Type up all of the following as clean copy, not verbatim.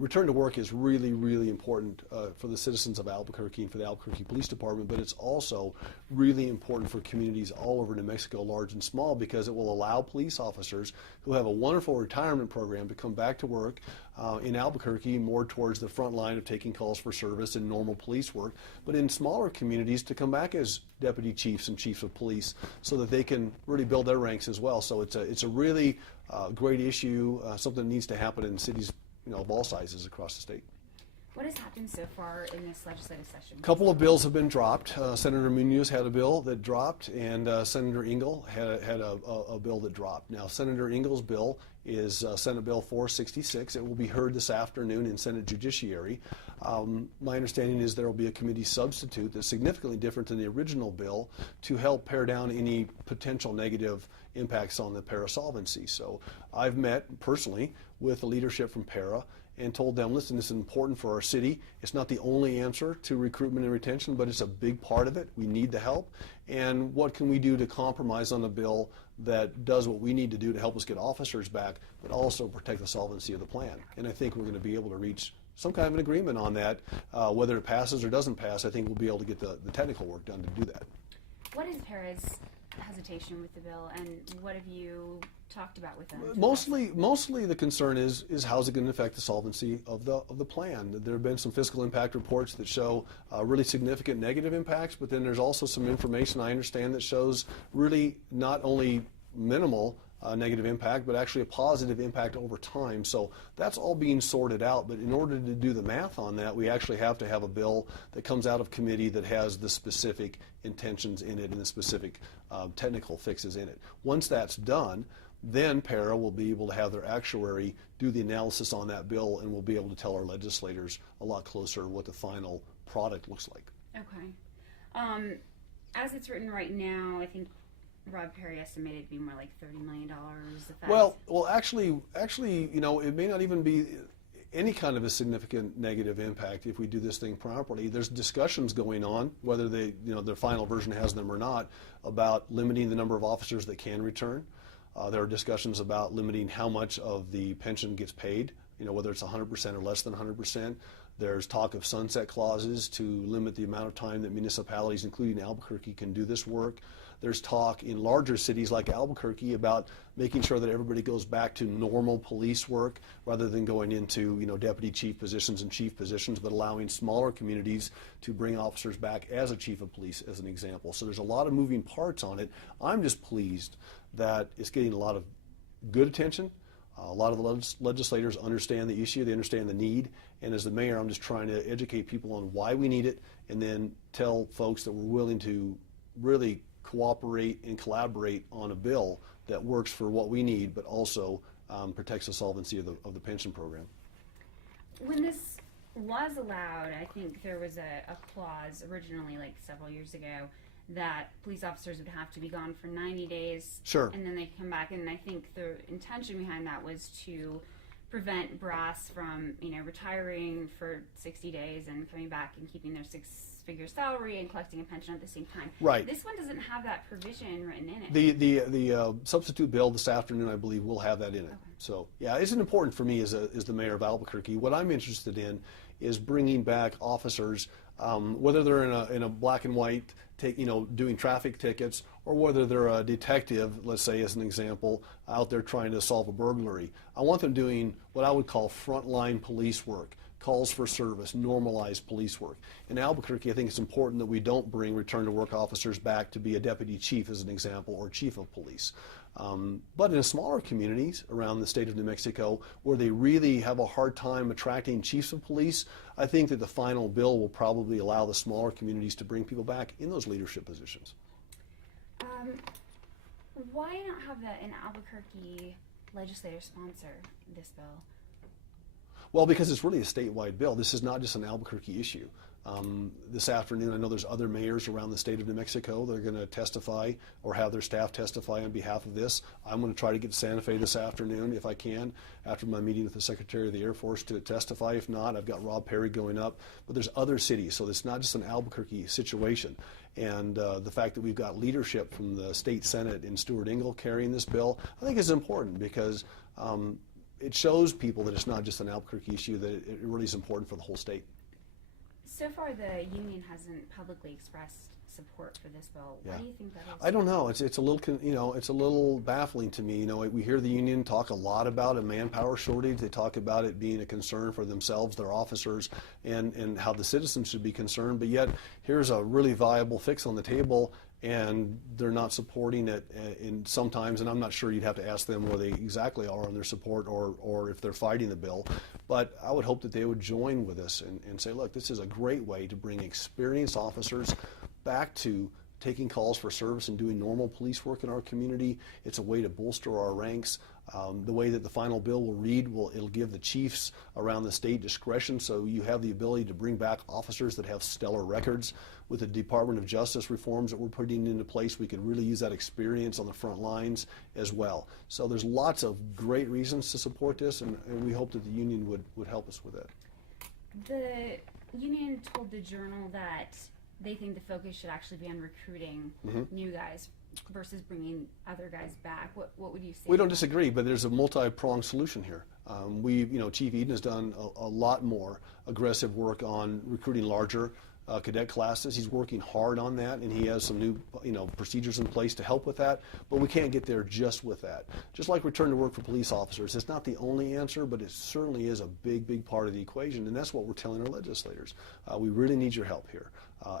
return to work is really, really important for the citizens of Albuquerque and for the Albuquerque Police Department, but it's also really important for communities all over New Mexico, large and small, because it will allow police officers who have a wonderful retirement program to come back to work in Albuquerque, more towards the front line of taking calls for service and normal police work, but in smaller communities to come back as deputy chiefs and chiefs of police so that they can really build their ranks as well. So it's a really great issue, something that needs to happen in cities of all sizes across the state. What has happened so far in this legislative session? A couple of bills have been dropped. Senator Munoz had a bill that dropped, and Senator Engel had a bill that dropped. Now, Senator Engel's bill is Senate Bill 466. It will be heard this afternoon in Senate Judiciary. My understanding is there will be a committee substitute that's significantly different than the original bill to help pare down any potential negative impacts on the para solvency. So I've met personally with the leadership from para and told them, listen, this is important for our city. It's not the only answer to recruitment and retention, but it's a big part of it. We need the help. And what can we do to compromise on a bill that does what we need to do to help us get officers back, but also protect the solvency of the plan? And I think we're going to be able to reach some kind of an agreement on that. Whether it passes or doesn't pass, I think we'll be able to get the technical work done to do that. What is para's hesitation with the bill, and what have you talked about with them? Mostly the concern is how's it going to affect the solvency of the plan. There have been some fiscal impact reports that show really significant negative impacts, but then there's also some information I understand that shows really not only minimal negative impact, but actually a positive impact over time. So that's all being sorted out, but in order to do the math on that, we actually have to have a bill that comes out of committee that has the specific intentions in it and the specific technical fixes in it. Once that's done, then para will be able to have their actuary do the analysis on that bill, and we'll be able to tell our legislators a lot closer what the final product looks like. Okay. As it's written right now, I think Rob Perry estimated to be more like $30 million. Well, actually, it may not even be any kind of a significant negative impact if we do this thing properly. There's discussions going on, whether their final version has them or not, about limiting the number of officers that can return. There are discussions about limiting how much of the pension gets paid, whether it's 100% or less than 100%. There's talk of sunset clauses to limit the amount of time that municipalities, including Albuquerque, can do this work. There's talk in larger cities like Albuquerque about making sure that everybody goes back to normal police work rather than going into deputy chief positions and chief positions, but allowing smaller communities to bring officers back as a chief of police, as an example. So there's a lot of moving parts on it. I'm just pleased that it's getting a lot of good attention. A lot of the legislators understand the issue, they understand the need, and as the mayor, I'm just trying to educate people on why we need it, and then tell folks that we're willing to really cooperate and collaborate on a bill that works for what we need, but also protects the solvency of the pension program. When this was allowed, I think there was a clause originally, like several years ago, that police officers would have to be gone for 90 days. Sure. And then they come back, and I think the intention behind that was to prevent brass from, retiring for 60 days and coming back and keeping their six-figure salary and collecting a pension at the same time. Right. This one doesn't have that provision written in it. The substitute bill this afternoon, I believe, will have that in it. Okay. So, yeah, it's important for me as the mayor of Albuquerque. What I'm interested in is bringing back officers, whether they're in a black and white, doing traffic tickets, or whether they're a detective, let's say as an example, out there trying to solve a burglary. I want them doing what I would call frontline police work, calls for service, normalized police work. In Albuquerque, I think it's important that we don't bring return to work officers back to be a deputy chief, as an example, or chief of police. But in smaller communities around the state of New Mexico where they really have a hard time attracting chiefs of police, I think that the final bill will probably allow the smaller communities to bring people back in those leadership positions. Why not have an Albuquerque legislator sponsor this bill? Well, because it's really a statewide bill. This is not just an Albuquerque issue. This afternoon, I know there's other mayors around the state of New Mexico that are going to testify or have their staff testify on behalf of this. I'm going to try to get to Santa Fe this afternoon, if I can, after my meeting with the Secretary of the Air Force to testify. If not, I've got Rob Perry going up. But there's other cities, so it's not just an Albuquerque situation. And the fact that we've got leadership from the state Senate and Stuart Engel carrying this bill, I think is important because it shows people that it's not just an Albuquerque issue, that it really is important for the whole state. So far, the union hasn't publicly expressed support for this bill. Yeah. Why do you think that is? I don't know. It's a little, it's a little baffling to me. We hear the union talk a lot about a manpower shortage. They talk about it being a concern for themselves, their officers, and how the citizens should be concerned. But yet, here's a really viable fix on the table, and they're not supporting it in sometimes, and I'm not sure, you'd have to ask them where they exactly are on their support, or if they're fighting the bill. But I would hope that they would join with us and say, look, this is a great way to bring experienced officers back to taking calls for service and doing normal police work in our community. It's a way to bolster our ranks. The way that the final bill will read, it'll give the chiefs around the state discretion, so you have the ability to bring back officers that have stellar records. With the Department of Justice reforms that we're putting into place, we could really use that experience on the front lines as well. So there's lots of great reasons to support this, and we hope that the union would help us with it. The union told the Journal that they think the focus should actually be on recruiting new guys versus bringing other guys back. What would you say? We don't disagree, but there's a multi-pronged solution here. Chief Eden has done a lot more aggressive work on recruiting larger cadet classes. He's working hard on that, and he has some new procedures in place to help with that, but we can't get there just with that. Just like return to work for police officers, it's not the only answer, but it certainly is a big part of the equation, and that's what we're telling our legislators. We really need your help here.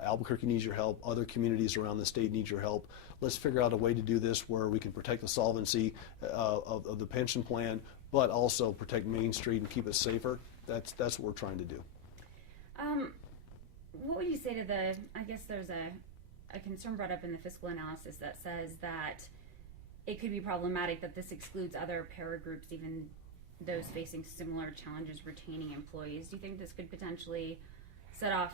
Albuquerque needs your help. Other communities around the state need your help. Let's figure out a way to do this where we can protect the solvency of the pension plan, but also protect Main Street and keep it safer. That's what we're trying to do. What would you say to I guess there's a concern brought up in the fiscal analysis that says that it could be problematic that this excludes other paragroups, even those facing similar challenges retaining employees. Do you think this could potentially set off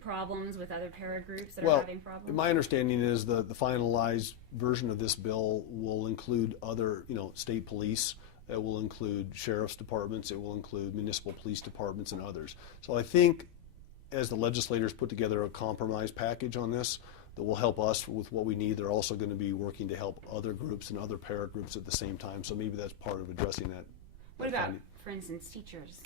problems with other paragroups that are having problems? My understanding is the finalized version of this bill will include other, state police. It will include sheriff's departments. It will include municipal police departments and others. So I think as the legislators put together a compromise package on this that will help us with what we need, they're also going to be working to help other groups and other paragroups at the same time. So maybe that's part of addressing that. What about, for instance, teachers?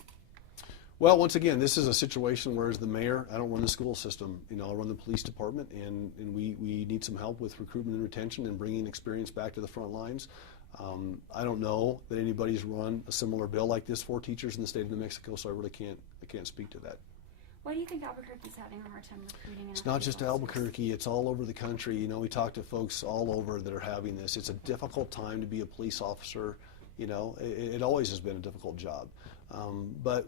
Well, once again, this is a situation where as the mayor, I don't run the school system. I run the police department, and we need some help with recruitment and retention and bringing experience back to the front lines. I don't know that anybody's run a similar bill like this for teachers in the state of New Mexico, so I really can't speak to that. Why do you think Albuquerque's having a hard time recruiting? It's not just Albuquerque, it's all over the country. We talk to folks all over that are having this. It's a difficult time to be a police officer. It always has been a difficult job. But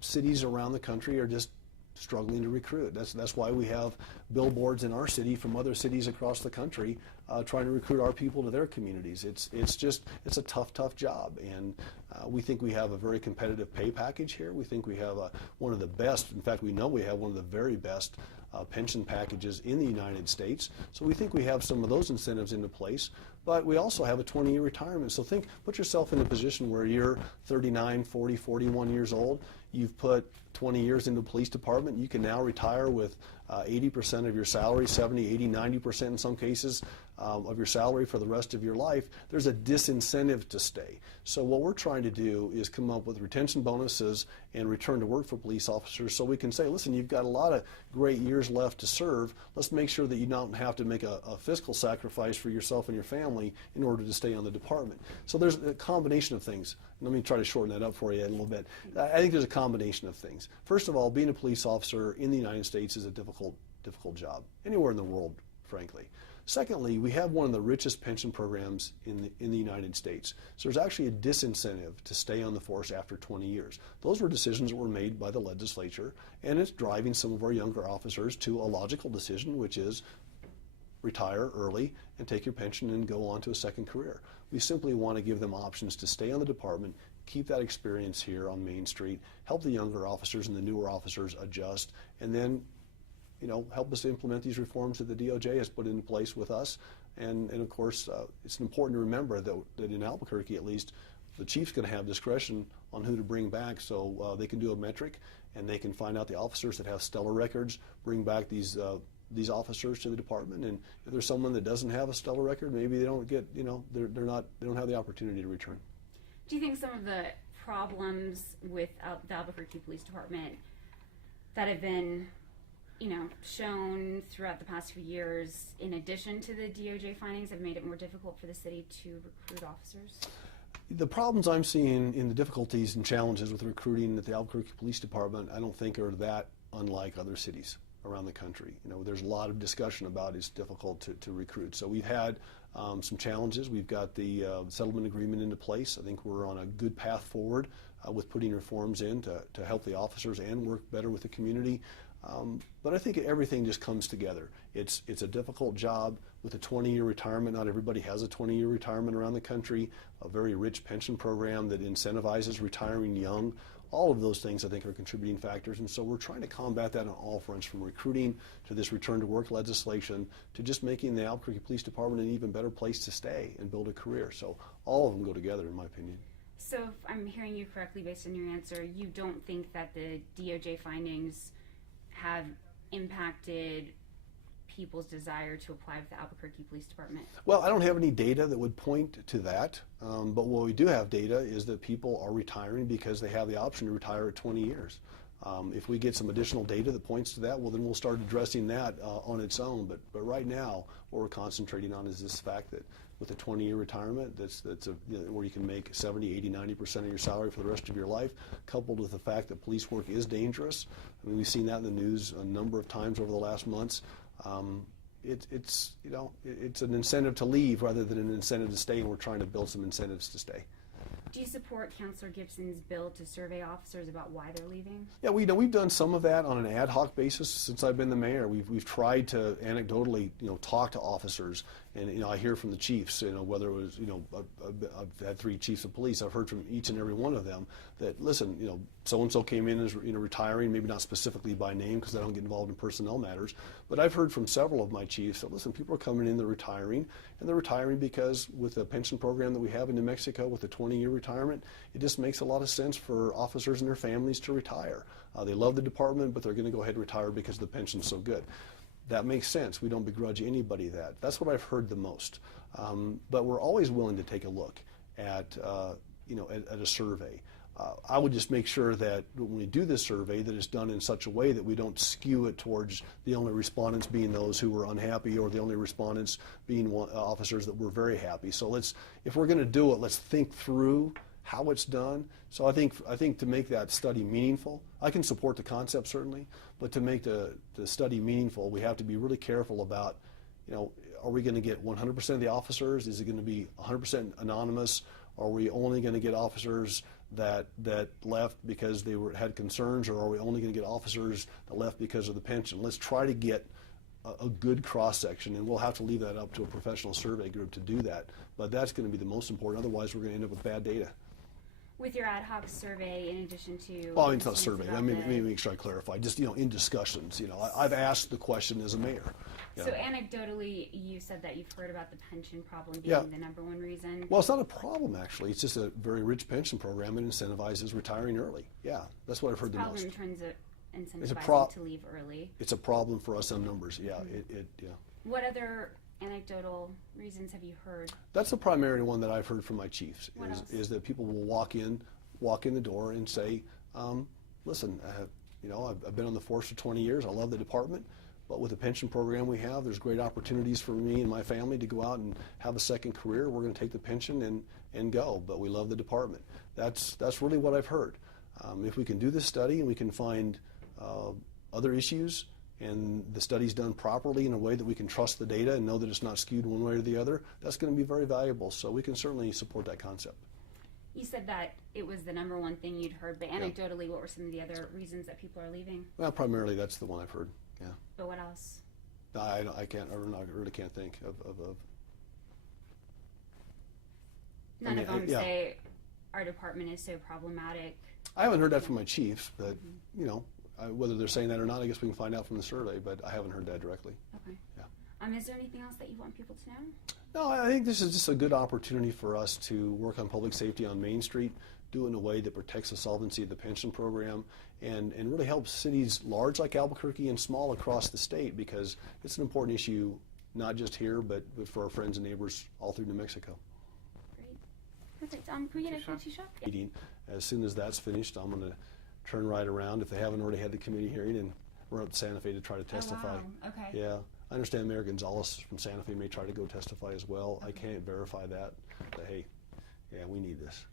cities around the country are just struggling to recruit. That's why we have billboards in our city from other cities across the country trying to recruit our people to their communities. It's a tough job, and we think we have a very competitive pay package here. We think we have one of the best, in fact we know we have one of the very best pension packages in the United States. So we think we have some of those incentives into place, but we also have a 20-year retirement. So put yourself in a position where you're 39, 40, 41 years old. You've put 20 years into the police department. You can now retire with 80% of your salary, 70, 80, 90% in some cases of your salary for the rest of your life. There's a disincentive to stay. So what we're trying to do is come up with retention bonuses and return to work for police officers, so we can say, listen, you've got a lot of great years left to serve. Let's make sure that you don't have to make a fiscal sacrifice for yourself and your family in order to stay on the department. So there's a combination of things. Let me try to shorten that up for you a little bit. I think there's a combination of things. First of all, being a police officer in the United States is a difficult job, anywhere in the world, frankly. Secondly, we have one of the richest pension programs in the United States. So there's actually a disincentive to stay on the force after 20 years. Those were decisions that were made by the legislature, and it's driving some of our younger officers to a logical decision, which is retire early and take your pension and go on to a second career. We simply want to give them options to stay on the department, keep that experience here on Main Street, help the younger officers and the newer officers adjust, and then help us implement these reforms that the DOJ has put into place with us. And of course, it's important to remember that in Albuquerque, at least, the chief's going to have discretion on who to bring back, so they can do a metric, and they can find out the officers that have stellar records, bring back these officers to the department. And if there's someone that doesn't have a stellar record, maybe they don't get, they don't have the opportunity to return. Do you think some of the problems with the Albuquerque Police Department that have been, shown throughout the past few years, in addition to the DOJ findings, have made it more difficult for the city to recruit officers? The problems I'm seeing in the difficulties and challenges with recruiting at the Albuquerque Police Department, I don't think are that unlike other cities around the country. There's a lot of discussion about it's difficult to recruit. So we've had some challenges. We've got the settlement agreement into place. I think we're on a good path forward with putting reforms in to help the officers and work better with the community. But I think everything just comes together. It's a difficult job with a 20-year retirement. Not everybody has a 20-year retirement around the country. A very rich pension program that incentivizes retiring young. All of those things I think are contributing factors, and so we're trying to combat that on all fronts, from recruiting to this return to work legislation to just making the Albuquerque Police Department an even better place to stay and build a career. So all of them go together, in my opinion. So if I'm hearing you correctly based on your answer, you don't think that the DOJ findings have impacted people's desire to apply with the Albuquerque Police Department? Well, I don't have any data that would point to that, but what we do have data is that people are retiring because they have the option to retire at 20 years. If we get some additional data that points to that, well, then we'll start addressing that on its own. But right now, what we're concentrating on is this fact that with a 20-year retirement, where you can make 70, 80, 90% of your salary for the rest of your life, coupled with the fact that police work is dangerous. I mean, we've seen that in the news a number of times over the last months. It's an incentive to leave rather than an incentive to stay, and we're trying to build some incentives to stay. Do you support Councilor Gibson's bill to survey officers about why they're leaving? Yeah, we've done some of that on an ad hoc basis since I've been the mayor. We've tried to anecdotally talk to officers, and I hear from the chiefs. Whether it was I've had 3 chiefs of police. I've heard from each and every one of them that, listen, so and so came in as retiring, maybe not specifically by name because I don't get involved in personnel matters, but I've heard from several of my chiefs that, listen, people are coming in, they're retiring, and they're retiring because with the pension program that we have in New Mexico with the 20-year retirement, it just makes a lot of sense for officers and their families to retire. They love the department, but they're going to go ahead and retire because the pension's so good. That makes sense. We don't begrudge anybody that. That's what I've heard the most. But we're always willing to take a look at a survey. I would just make sure that when we do this survey that it's done in such a way that we don't skew it towards the only respondents being those who were unhappy or the only respondents being officers that were very happy. So if we're going to do it, let's think through how it's done. So I think to make that study meaningful, I can support the concept certainly, but to make the study meaningful, we have to be really careful about, are we going to get 100% of the officers? Is it going to be 100% anonymous? Are we only going to get officers that left because they had concerns, or are we only going to get officers that left because of the pension? Let's try to get a good cross-section, and we'll have to leave that up to a professional survey group to do that. But that's going to be the most important. Otherwise, we're going to end up with bad data. With your ad hoc survey, in addition to... Well, it's not a survey. Let me make sure I clarify. Just, in discussions, I've asked the question as a mayor. So anecdotally, you said that you've heard about the pension problem being the number one reason. Well, it's not a problem, actually. It's just a very rich pension program that incentivizes retiring early. Yeah, that's what I've heard the most. It's a problem in terms of incentivizing to leave early. It's a problem for us on numbers, yeah. Mm-hmm. What other anecdotal reasons have you heard? That's the primary one that I've heard from my chiefs, is that people will walk in the door and say, listen, I've been on the force for 20 years. I love the department. But with the pension program we have, there's great opportunities for me and my family to go out and have a second career. We're going to take the pension and go, but we love the department. That's really what I've heard. If we can do this study and we can find other issues, and the study's done properly in a way that we can trust the data and know that it's not skewed one way or the other, that's going to be very valuable. So we can certainly support that concept. You said that it was the number one thing you'd heard, but anecdotally, what were some of the other reasons that people are leaving? Well, primarily that's the one I've heard. Yeah. But what else? I really can't think of. None of them say our department is so problematic. I haven't heard that from my chiefs, but whether they're saying that or not, I guess we can find out from the survey. But I haven't heard that directly. Okay. Yeah. Is there anything else that you want people to know? No, I think this is just a good opportunity for us to work on public safety on Main Street, do it in a way that protects the solvency of the pension program, and really helps cities large like Albuquerque and small across the state, because it's an important issue, not just here, but for our friends and neighbors all through New Mexico. Great. Perfect. Can we get a cookie shop? Yeah. Meeting. As soon as that's finished, I'm going to turn right around, if they haven't already had the committee hearing, and run up to Santa Fe to try to testify. Oh, wow. Okay. Yeah, I understand Mayor Gonzalez from Santa Fe may try to go testify as well. I can't verify that, but hey, yeah, we need this.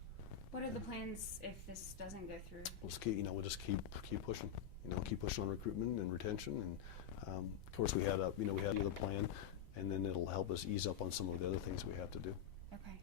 What are the plans if this doesn't go through? We'll just keep pushing. Keep pushing on recruitment and retention, and of course we had the other plan, and then it'll help us ease up on some of the other things we have to do. Okay.